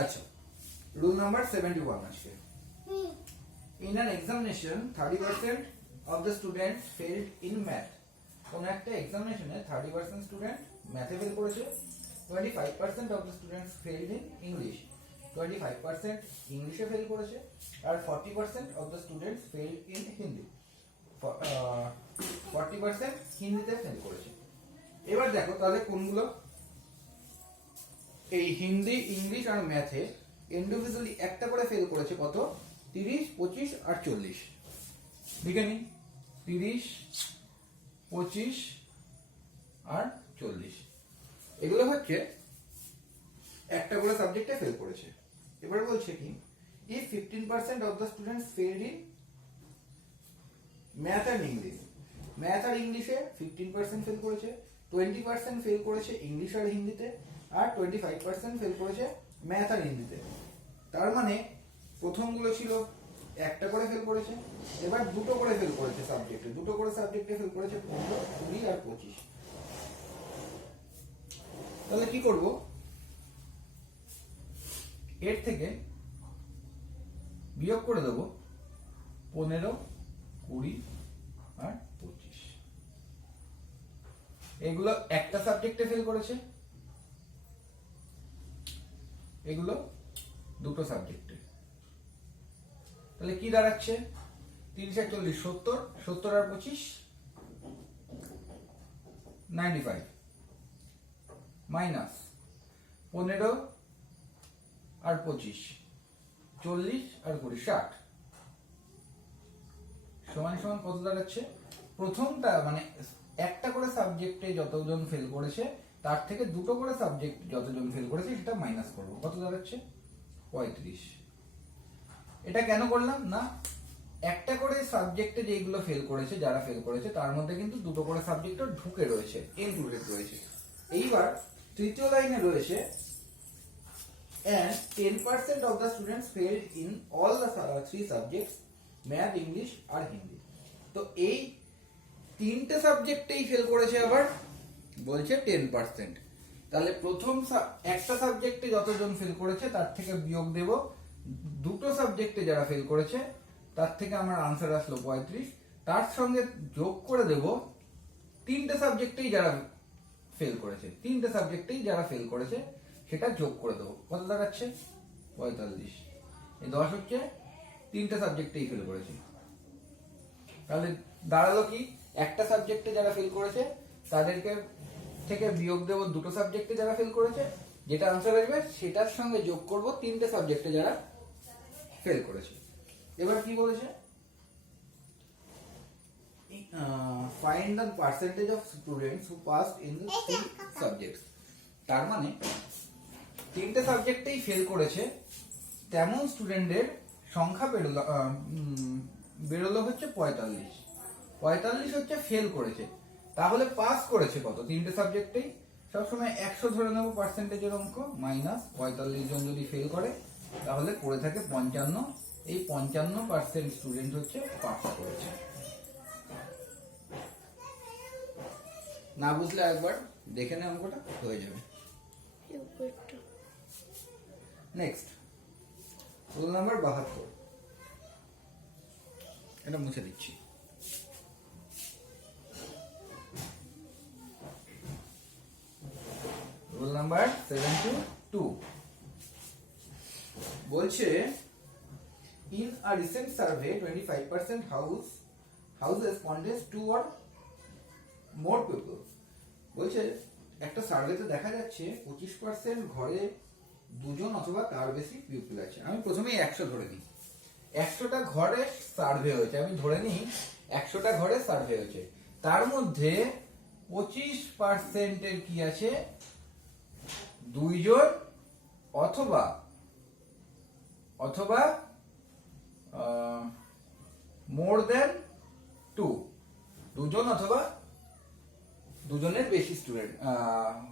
আচ্ছা, rule number 71 আজকে। In an examination 30% of the students failed in math. কোন একটা এক্সামিনেশনে 30% স্টুডেন্ট ম্যাথে ফেল করেছে, 25% of the students failed in English, 25% ইংলিশে ফেল করেছে, আর 40% of the students failed in Hindi, 40% হিন্দিতে ফেল করেছে। এবার দেখো তাহলে কোনগুলো, এই হিন্দি, ইংলিশ আর ম্যাথে ইন্ডিভিজুয়ালি একটা করে ফেল করেছে কত, 30, 25 আর 40। লিখে নিই, 30, 25 আর 40, এগুলো হচ্ছে একটা করে সাবজেক্টে ফেল করেছে। এবার বলছে কি, if 15% of the students failed in math and English, math আর ইংলিশে 15% ফেল করেছে, 20% ফেল করেছে ইংলিশ আর হিন্দিতে, আর 25% ফেল করেছে ম্যাথ আর হিন্দিতে। তার মানে প্রথমগুলো ছিল একটা করে ফেল করেছে, এবার দুটো করে ফেল করেছে সাবজেক্টে, দুটো করে সাবজেক্টে ফেল করেছে 15, 20 আর 25। তাহলে কি করব, এর থেকে বিয়োগ করে দেব 15, 20 আর 25। এগুলো একটা সাবজেক্টে ফেল করেছে, এগুলো দুটো সাবজেক্টে। তাহলে কি দাঁড়াচ্ছে, 30 আর 40 70, 70 আর 25 95, মাইনাস 15 আর 25 40 আর 20 60, সমান সমান কত দাঁড়াচ্ছে, প্রথমটা মানে একটা করে সাবজেক্টে যতজন ফেল করেছে তার থেকে দুটো করে সাবজেক্ট যতজন ফেল করেছে সেটা মাইনাস করব, কত দাঁড়াচ্ছে 35। এটা কেন করলাম না, একটা করে সাবজেক্টে যেগুলো ফেল করেছে, যারা ফেল করেছে তার মধ্যে কিন্তু দুটো করে সাবজেক্টও ঢুকে রয়েছে, ইনক্লুডেড রয়েছে। এইবার তৃতীয় লাইনে রয়েছে and 10% of the students failed in all the three subjects, math, English আর হিন্দি। তো এই তিনটে সাবজেক্টেই ফেল করেছে, আবার বলছে 10%। তাহলে প্রথম একটা সাবজেক্টে যতজন ফেল করেছে তার থেকে বিয়োগ দেব দুটো সাবজেক্টে যারা ফেল করেছে, তার থেকে আমার আনসার আসলো 35। তার সঙ্গে যোগ করে দেব তিনটে সাবজেক্টেই যারা ফেল করেছে, তিনটে সাবজেক্টেই যারা ফেল করেছে সেটা যোগ করে দেবো, কত দাঁড়াচ্ছে 45। এই 10 হচ্ছে তিনটে সাবজেক্টেই ফেল করেছে। তাহলে দাঁড়ালো কি, একটা সাবজেক্টে যারা ফেল করেছে তাদেরকে থেকে বিয়োগ দেব দুটো সাবজেক্টে যারা ফেল করেছে, যেটা আনসার আসবে সেটার সঙ্গে যোগ করব তিনটে সাবজেক্টে যারা ফেল করেছে। এবার কি বলেছে, find the percentage of students who passed in the three subjects. তার মানে তিনটে সাবজেক্টেই ফেল করেছে তেমন স্টুডেন্টদের সংখ্যা বেরোলো হচ্ছে 45। 45 হচ্ছে ফেল করেছে, তাহলে পাস করেছে কত, তিনটে সাবজেক্টেই সবসময় 100 ধরে নেব পার্সেন্টেজের অঙ্ক, মাইনাস 45 জন যদি ফেল করে তাহলে পড়ে থাকে 55। এই 55% স্টুডেন্ট হচ্ছে পাস করেছে। না বুঝলে একবার দেখে নে, অঙ্কটা হয়ে যাবে। নেক্সট রুল নাম্বার 72, এটা মুছে দিচ্ছি। রুল নাম্বার 72 বলছে, in a recent survey 25% houses contains 2 or more people। বলছে একটা সার্ভেতে দেখা যাচ্ছে 25% ঘরে দুজন অথবা তার বেশি পিপল আছে। আমি প্রথমেই 100 ধরে নিই, 100টা ঘরে সার্ভে হয়েছে, আমি ধরে নিই 100টা ঘরে সার্ভে হয়েছে, তার মধ্যে 25% এর কি আছে, দুইজন অথবা মোর দেন 2, দুজন অথবা দুজনের বেশি স্টুডেন্ট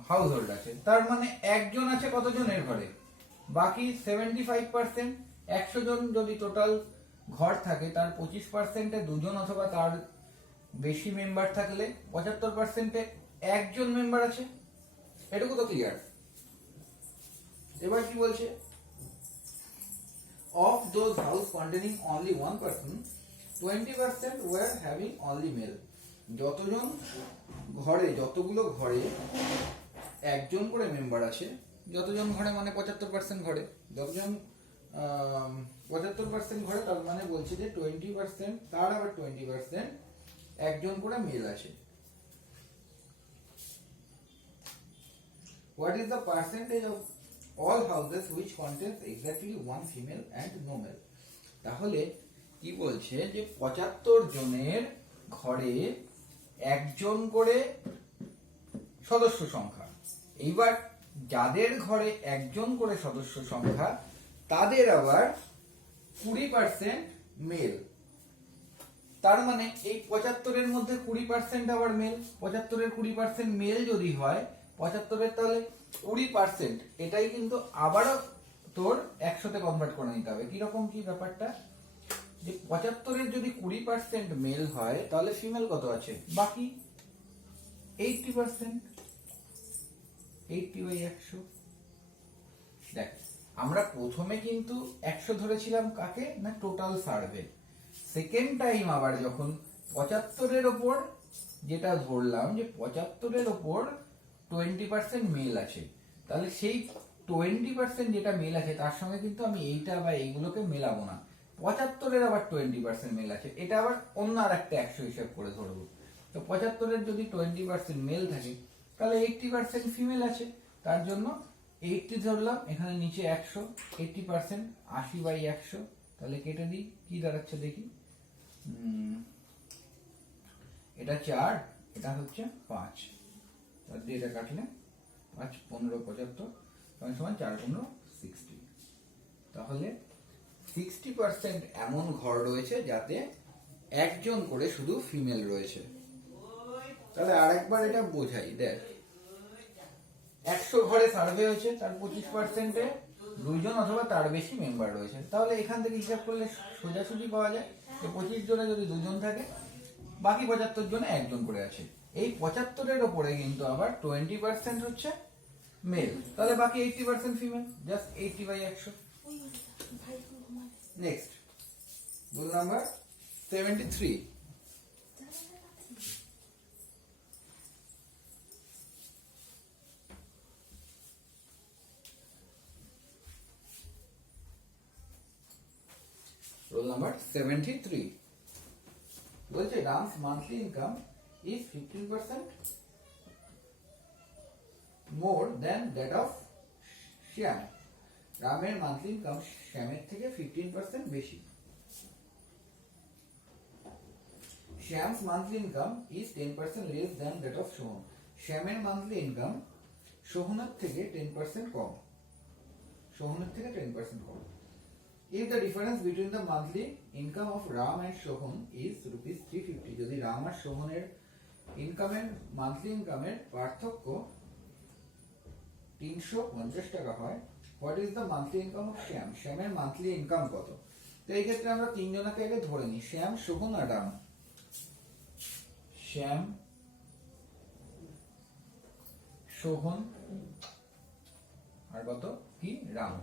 হাউস হোল্ড আছে। তার মানে একজন আছে কতজনের ঘরে, বাকি 75%। 100 জন যদি টোটাল ঘর থাকে তার 25%-এ দুজন অথবা তার বেশি মেম্বার থাকলে 75%-এ একজন মেম্বার আছে। এটুকু তো ক্লিয়ার। এবার কি বলছে, of those house containing only one person, 20% were having only male. যতগুলো ঘরে একজন করে মেম্বার আছে, যতজন ঘরে মানে 75% ঘরে, যতজন 75% ঘরে, তার মানে বলছে যে 20%, তার আবার 20% একজন করে মেল আছে। What is the percentage of all houses which contains exactly one female and no male? তাহলে কি বলছে যে 75 জনের ঘরে একজন করে সদস্য সংখ্যা। এইবার যাদের ঘরে একজন করে সদস্য সংখ্যা তাদের আবার 20% মেল। তার মানে এই 75-এর মধ্যে 20% আবার মেল। 75-এর 20% মেল যদি হয়, 75-এর তাহলে 20%, এটাই কিন্তু আবারও তোর 100-তে কনভার্ট করে নিতে হবে। কিরকম কি ব্যাপারটা, যে 75-এর যদি 20% মেল হয় তাহলে ফিমেল কত আছে, বাকি 80%, 80/100। দেখ, আমরা প্রথমে কিন্তু 100 ধরেছিলাম কাকে না, টোটাল সার্ভে। সেকেন্ড টাইম আবার যখন 75-এর ওপর যেটা ধরলাম যে 75-এর ওপর 20% মেল আছে, তাহলে সেই 20% যেটা মেল আছে তার সঙ্গে কিন্তু আমি এইটা বা এইগুলোকে মেলাবো না। 75-এর আবার 20% মেল আছে, এটা আবার অন্য আর একটা 100 হিসেব করে ধরবো। তো 75-এর যদি 20% মেল থাকে তাহলে 80% ফিমেল আছে, তার জন্য 80 ধরলাম, এখানে নিচে 100, 80%, 80/100, তাহলে কেটে দিই, কি দাঁড়াচ্ছে দেখি, এটা 4, এটা হচ্ছে 5, তার দিয়ে এটা কাটলে 5 15 75 সমান 4 15 60। তাহলে 60% এমন ঘর রয়েছে যাতে একজন করে শুধু ফিমেল রয়েছে। তাহলে আরেকবার এটা বোঝাই, দেখ 100 ঘরে সার্ভে হয়েছে, তার 25%-এ 2 জন অথবা তার বেশি মেম্বার রয়েছে। তাহলে এখান থেকে হিসাব করলে সোজাসুজি পাওয়া যায় যে 25 জনে যদি 2 জন থাকে, বাকি 75 জনে একজন করে আছে। এই 75-এর ওপরে কিন্তু আবার 20% হচ্ছে মেল, তাহলে বাকি 80% female, just 80/100। Next, rule number 73। Roll number 73 বলছে Ram's monthly income is 15% more than that of Shyam. রামের মান্থলি ইনকাম শ্যামের থেকে 15% বেশি। Shyam's monthly income is 10% less than that of Sohan. শ্যামের মান্থলি ইনকাম সোহনের থেকে 10% কম, সোহনের থেকে 10% কম। If the difference between the monthly income of Ram and Sohan is rupees 350, যদি রাম আর সোহনের ইনকামের monthly ইনকামের পার্থক্য 350 টাকা হয়, what is the monthly income of Shyam? শ্যামের মান্থলি ইনকাম কত? তো এই ক্ষেত্রে আমরা তিনজনকে আগে ধরে নিই, শ্যাম, সোহন আর রাম। শ্যাম, সোহন আর কত কি রাম।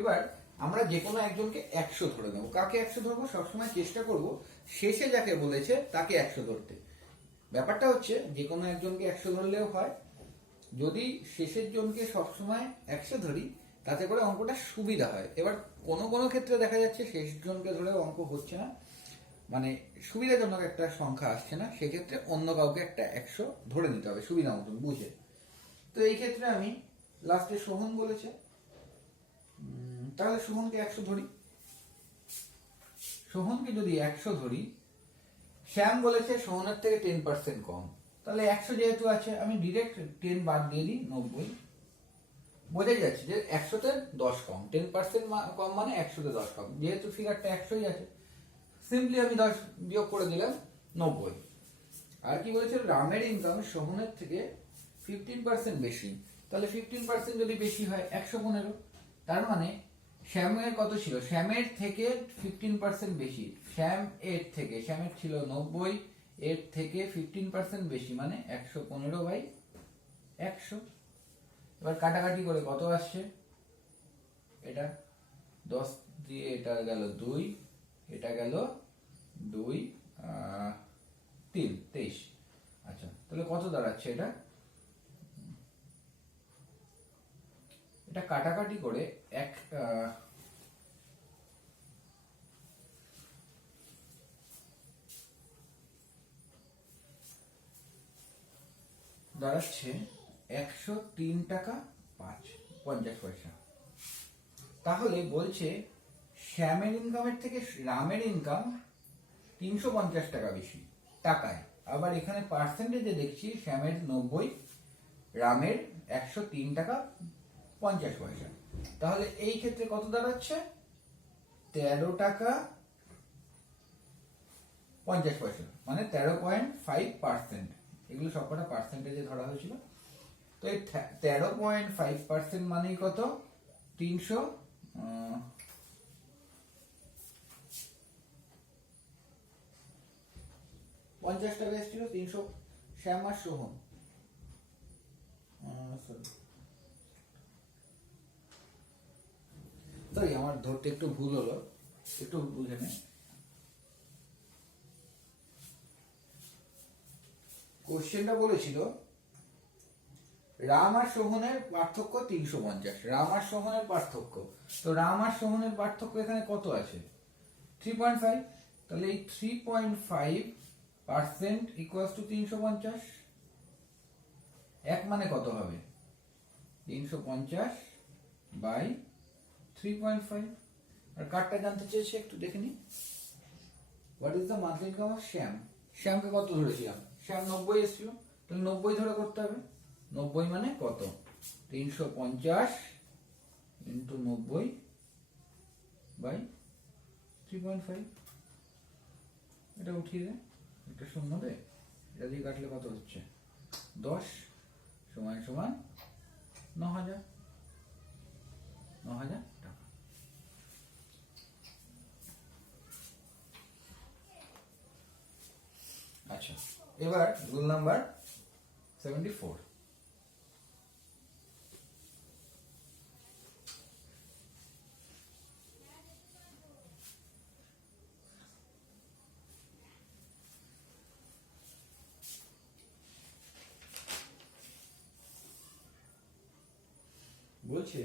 এবার আমরা যে কোনো একজনকে 100 ধরে নেব। কাকে 100 ধরবো? সবসময় চেষ্টা করব শেষে যাকে বলেছে তাকে 100 ধরতে। ব্যাপারটা হচ্ছে যে কোনো একজনকে 100 ধরলেও হয়, যদি শেষের জনকে সবসময় 100 ধরি তাতে করে অঙ্কটা সুবিধা হয়। এবার কোনো কোনো ক্ষেত্রে দেখা যাচ্ছে শেষ জনকে ধরেও অঙ্ক হচ্ছে না, মানে সুবিধাজনক একটা সংখ্যা আসছে না, সেক্ষেত্রে অন্য কাউকে একটা 100 ধরে নিতে হবে সুবিধা মতন বুঝে। তো এই ক্ষেত্রে আমি লাস্টে সোহন বলেছে, তাহলে সোহনকে 100 ধরি। সোহনকে যদি 100 ধরি, শ্যাম বলেছে সোহনের থেকে 10% কম, তাহলে 100 যেহেতু আছে আমি ডিরেক্ট 10 বাদ দিয়ে দিই, 90। বোঝাই যাচ্ছে যে 100-তে 10 কম, 10% কম মানে 100-তে 10 কম, যেহেতু ফিগারটা 100ই আছে সিম্পলি আমি 10 বিয়োগ করে দিলাম, 90। আর কি বলেছে, রামের ইনকাম সোহনের থেকে 15% বেশি, তাহলে 15% যদি বেশি হয় 115, তার মানে শ্যামের কত ছিল, শ্যামের থেকে 15% বেশি, শ্যাম এর থেকে, শ্যামের ছিল 90, এর থেকে 15% বেশি মানে 115/100। এবার কাটাকাটি করে কত আসছে, এটা 10 দিয়ে এটা গেল 2, এটা গেল 2 3 23। আচ্ছা তাহলে কত দাঁড়াচ্ছে এটা? এটা কাটাকাটি করে এক দাঁড়াচ্ছে 103 টাকা 50 পয়সা। তাহলে বলছে শ্যামের ইনকামের থেকে রামের ইনকাম 350 টাকা বেশি টাকায়। আবার এখানে পার্সেন্টেজে দেখছি শ্যামের 90, রামের 103 টাকা 50 পয়সা। তাহলে এই ক্ষেত্রে কত দাঁড়াচ্ছে? 13 টাকা 50 পয়সা, মানে 13.5%। এগুলো সবকটা পার্সেন্টেজে ধরা হয়েছিল। তো এই 13.5% মানেই কত? 350 টাকা এসেছিল। 300 শ্যাম আর সোহন, সরি আমার ধরতে একটু ভুল হলো, একটু বুঝে নে। কোশ্চেনটা বলেছিল রাম আর সোহনের পার্থক্য 350। রাম আর সোহনের পার্থক্য, তো রাম আর সোহনের পার্থক্য এখানে কত আছে? 3.5। তাহলে এই 3.5% ইকুয়ালস টু 350। এক মানে কত হবে? 350 বাই 3.5। আর কারটা জানতে চেয়েছে, একটু দেখে নি। What is the monthly income of Shyam? শ্যামকে কত ধরেছিলাম? শ্যাম 90 এসেছিল, তাহলে 90 ধরে করতে হবে। 90 মানে কত? 350 ইন্টু 90 বাই 3.5। এটা উঠিয়ে দে, একটা শূন্য দে, এটা দিয়ে কাটলে কত হচ্ছে? 10 সমান সমান 9000 টাকা। আচ্ছা এবার রুল নাম্বার 74। বলছে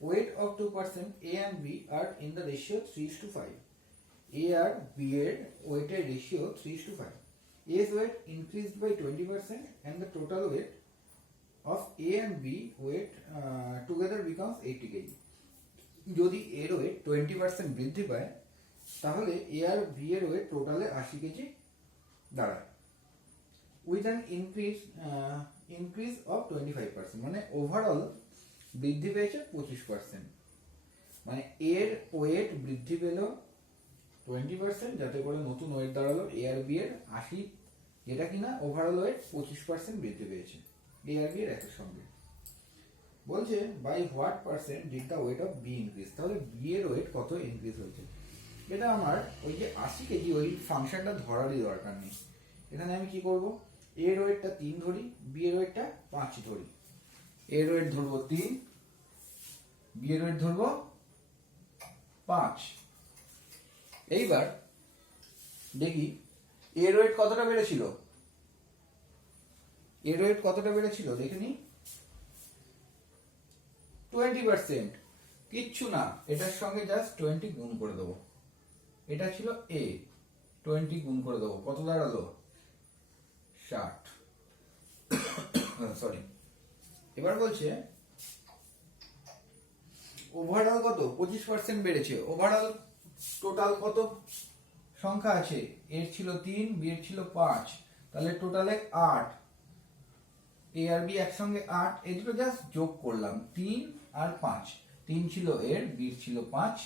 weight of 2% A and B are in the ratio 3:5. A R B এর ওয়েটের ratio 3:5. A's weight increased by 20% and the total weight of A and B weight together becomes 80 kg. যদি এর wait 20% বৃদ্ধি পায় তাহলে A R B এর wait টোটালে 80 KG দাঁড়ায়। উইথ অ্যান ইনক্রিজ অফ 25%, মানে ওভারঅল বৃদ্ধি পেয়েছে 25%। মানে এর ওয়েট বৃদ্ধি পেল 20%, যাতে করে নতুন ওয়েট দাঁড়ালো এ আর বি এর 80, যেটা কিনা ওভারঅল ওয়েট 25% বৃদ্ধি পেয়েছে এ আর বি এর একের সঙ্গে। বলছে by what percent did the weight of B increase? তাহলে বি এর ওয়েট কত ইনক্রিজ হয়েছে? এটা আমার ওই যে 80 কেজি ওই ফাংশনটা ধরারই দরকার নেই। এখানে আমি কি করব? এর ওয়েটটা 3 ধরি, বি এর ওয়েটটা 5 ধরি। এর ওয়েট ধরবো 3, বি এর ওয়েট ধরবো 5। এইবার দেখি এর ওয়েট কতটা বেড়েছিল। এর ওয়েট কতটা বেড়েছিল দেখে নি। 20%। কিচ্ছু না, এটার সঙ্গে জাস্ট 20 গুণ করে দেবো। এটা ছিল এ, 20 গুণ করে দেবো, কত দাঁড়ালো? 60। সরি। এবার বলছে ওভারঅল কত? 25% বেড়েছে। ওভারঅল টোটাল কত সংখ্যা আছে? এর ছিল 3, বি এর ছিল 5, তাহলে টোটালে 8। এ আর বি একসঙ্গে 8, এই দুটো জাস্ট যোগ করলাম, 3 আর 5। 3 ছিল এর, বি ছিল 5,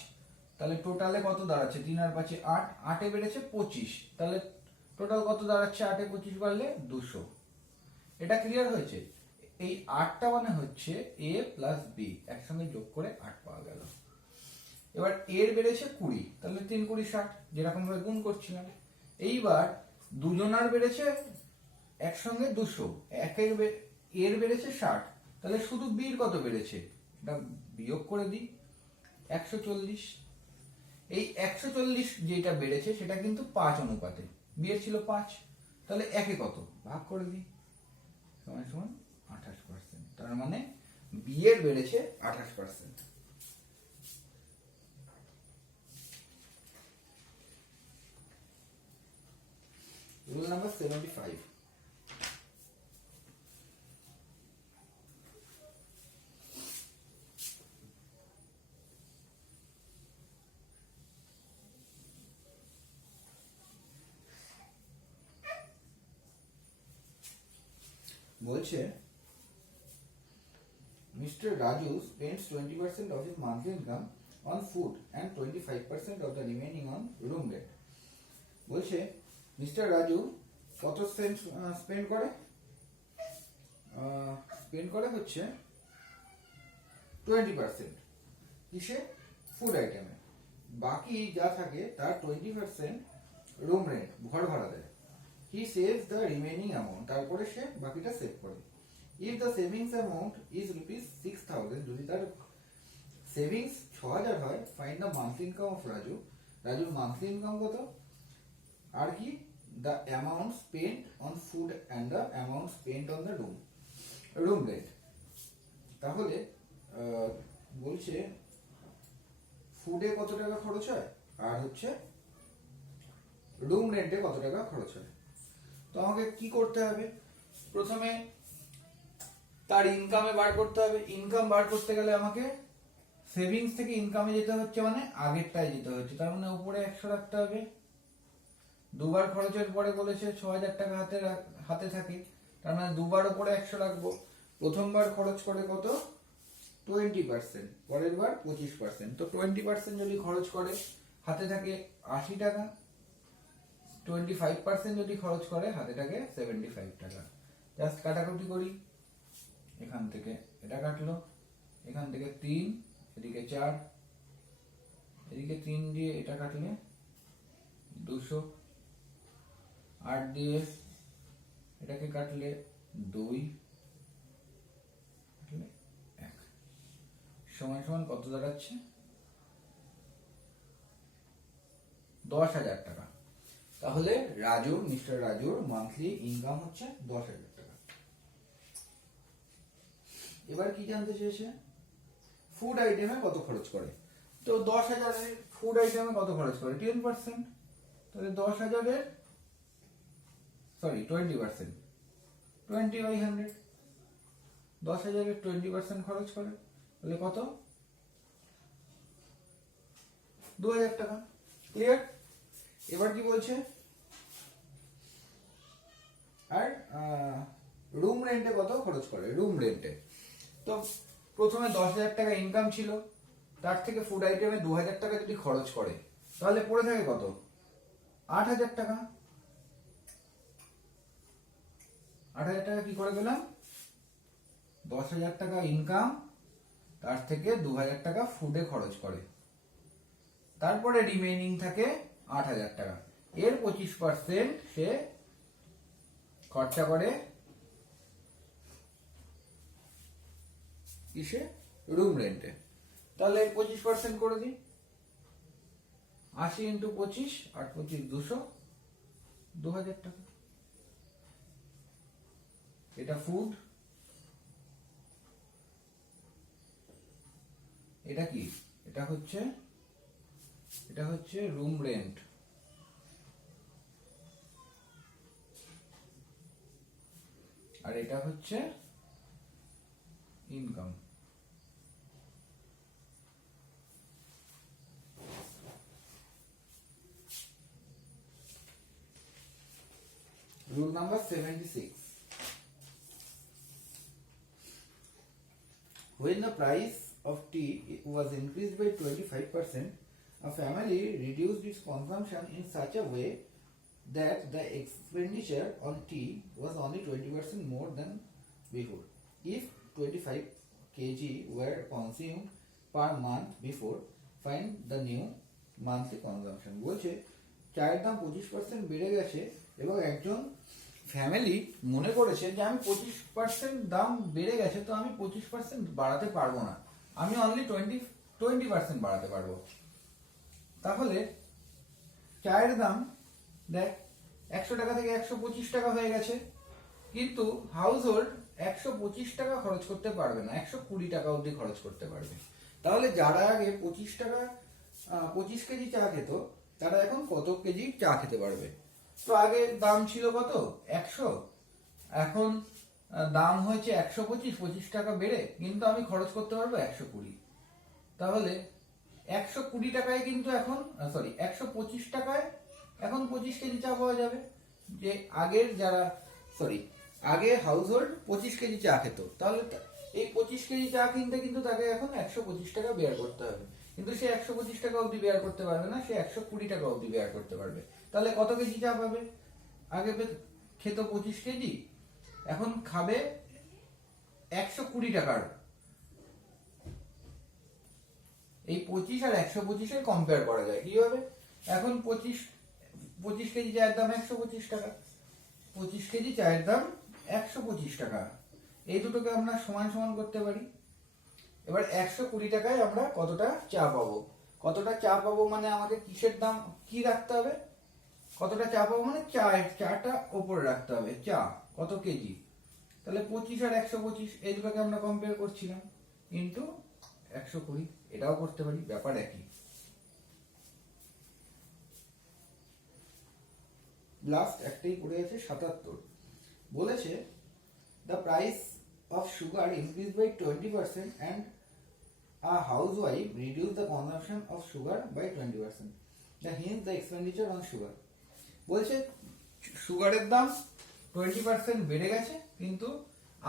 তাহলে টোটালে কত দাঁড়াচ্ছে? 3 আর 5 8, 8 এ বেড়েছে 25, তাহলে টোটাল কত দাঁড়াচ্ছে? 8 এ 25 বাড়লে 200। এটা ক্লিয়ার হয়েছে? এই 8টা মানে হচ্ছে এ প্লাস বি, একসঙ্গে যোগ করে 8 পাওয়া গেল। এবার এর বেড়েছে 20, তাহলে 3 20 60, যেরকম ভাবে গুণ করছিলাম। এইবার দুজনার বেড়েছে একসঙ্গে 200, এর বেড়েছে 60, তাহলে শুধু বির কত বেড়েছে? এটা বিয়োগ করে দিই 140। এই 140 যেটা বেড়েছে সেটা কিন্তু 5 অনুপাতে, বিয়ের ছিল 5, তাহলে একে কত ভাগ করে দিই, সমান সমান 28%। তার মানে বিয়ের বেড়েছে 28%। Rule number 75। বলছে Mr. Raju spends 20% of his monthly income on food and 25% of the remaining on room rent. বলছে মিস্টার রাজু কত স্পেন্ড করে? স্পেন্ড করে হচ্ছে 20% কিসে? ফুড আইটেমে। বাকি যা থাকে তার 20% রুম রেন্ট, ঘর ভাড়া দেয়। হি সেভস দ্য রিমেনিং অ্যামাউন্ট, তারপরে সে বাকিটা সেভ করে। If the savings amount is ₹6,000, যদি তার সেভিংস 6,000 হয়, find the monthly income of Raju. রাজুর মান্থলি ইনকাম কত? আর কি? The amount spent on food and the amount spent on the room rent. তাহলে বলছে ফুডে কত টাকা খরচ হয় আর হচ্ছে রুম রেন্টে কত টাকা খরচ হয়। তো আমাকে কি করতে হবে? প্রথমে তার ইনকামে বার করতে হবে। ইনকাম বার করতে গেলে আমাকে সেভিংস থেকে ইনকামে যেতে হচ্ছে, মানে আগেরটায় যেতে হচ্ছে। তার মানে উপরে 100 রাখতে হবে। দুবার খরচের পরে বলেছে 6,000 টাকা হাতে থাকে, তার মানে দুবার উপরে 100 রাখবো। প্রথমবার খরচ করে কত? 20%, পরের বার 25%। তো 20% যদি খরচ করে হাতে থাকে 80 টাকা, 25% যদি খরচ করে হাতে থাকে 75 টাকা। জাস্ট কাটাকুটি করি, এখান থেকে এটা কাটলো, এখান থেকে 3, এদিকে 4, এদিকে 3 দিয়ে এটা কাটলে 200, 8 দিয়ে এটাকে কাটলে 2, 1, সমান সমান কত দাঁড়াচ্ছে? 10,000 টাকা। তাহলে মিস্টার রাজুর মান্থলি ইনকাম হচ্ছে 10,000 টাকা। এবার কি জানতে চেয়েছে? ফুড আইটেমে কত খরচ করে। তো 10,000 এর ফুড আইটেমে কত খরচ করে? 10%। তাহলে 10,000 এর 20%, 20/100। 10,000 এর 20% খরচ করে, তাহলে কত? 2,000 টাকা। ক্লিয়ার? এবার কি বলছে? আর রুম রেন্টে কত খরচ করে? রুম রেন্টে তো প্রথমে 10,000 টাকা ইনকাম ছিল, তার থেকে ফুড আইটেমে 2,000 টাকা যদি খরচ করে, তাহলে পড়ে থাকে কত? 8,000 টাকা। 8,000 টাকা কি করে পেলাম? 10,000 টাকা ইনকাম, তার থেকে 2,000 টাকা ফুডে খরচ করে, তারপরে রিমেইনিং থাকে 8,000 টাকা। এর 25% সে খরচা করে কিসে? রুম রেন্টে। তাহলে 25% করে দিই, 80 × 25, 8 25 200, 2,000 টাকা। এটা ফুড, এটা কি? এটা হচ্ছে রুম রেন্ট। আর এটা হচ্ছে income. Rule number 76. When the price of tea was increased by 25%, a family reduced its consumption in such a way that the expenditure on tea was only 20% more than before. If 25 kg were consumed per month before, find the new monthly consumption. বলছে চায়ের দাম 25% বেড়ে গেছে এবং একজন family মনে করেছে যে আমি 25% দাম বেড়ে গেছে, তো আমি 25% বাড়াতে পারবো না, আমি অনলি 20% বাড়াতে পারবো। তাহলে চায়ের দাম দেখ 100 টাকা থেকে 125 টাকা হয়ে গেছে, কিন্তু হাউস হোল্ড 125 টাকা খরচ করতে পারবে না, 120 টাকা অবধি খরচ করতে পারবে। তাহলে যারা আগে 25 কেজি চা খেত, তারা এখন কত কেজি চা খেতে পারবে? তো আগে দাম ছিল কত 100, এখন দাম হয়েছে 125 টাকা বেড়ে, কিন্তু আমি খরচ করতে পারবো 120। তাহলে 120 টাকায় কিন্তু এখন 125 টাকায় এখন 25 কেজি চা পাওয়া যাবে। যে আগের যারা আগে হাউস হোল্ড 25 কেজি চা খেত, তাহলে এই 25 কেজি চা কিনতে কিন্তু তাকে এখন 125 টাকা বেয়ার করতে হবে, কিন্তু সে 125 টাকা অবধি বেয়ার করতে পারবে না, সে 120 টাকা অবধি বেয়ার করতে পারবে। তাহলে কত কেজি চা পাবে? আগে খেত 25 কেজি, এখন খাবে 120 টাকার। এই 25 আর 125 এর কম্পেয়ার করা যায় কিভাবে? এখন 25 কেজি চায়ের দাম 125 টাকা, 25 কেজি চায়ের দাম 125 টাকা, এই দুটোকে আমরা সমান সমান করতে পারি। এবার 120 টাকায় আমরা কতটা চা পাবো? কতটা চা পাবো মানে আমাকে কিসের দাম কি রাখতে হবে? কতটা চা পাবো মানে চাটা উপরে রাখতে হবে। চা কত কেজি? তাহলে 25 আর 125 এই দুটোকে আমরা কম্পেয়ার করছিলাম, ইন্টু 120, এটাও করতে পারি, ব্যাপার একই। লাস্ট একটাই পড়ে আছে 77, বলেছে the price of sugar increased by 20% and a housewife reduced the consumption of sugar by 20%. Hence the expenditure on sugar. বলছে সুগারের দাম 20% বেড়ে গেছে, কিন্তু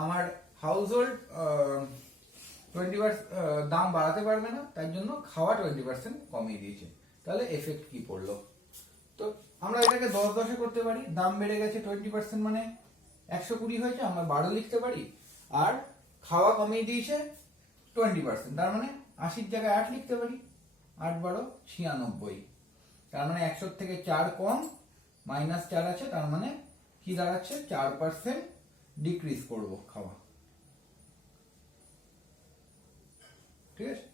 আমার হাউস হোল্ড 20% দাম বাড়াতে পারবে না, তার জন্য খাওয়া 20% কমিয়ে দিয়েছে। তাহলে এফেক্ট কি পড়লো? তো আমরা এটাকে 10-10 করতে পারি। দাম বেড়ে গেছে 20% মানে 120 হয়েছে, আমরা 12 লিখতে পারি। আর খাওয়া কমিয়ে দিয়েছে 20%, তার মানে 80 জায়গায় 8 লিখতে পারি। 8-12 96, তার মানে 100 থেকে 4 কম, -4 আছে, তার মানে কি দাঁড়াচ্ছে? 4% ডিক্রিজ করবো খাওয়া। ঠিক আছে।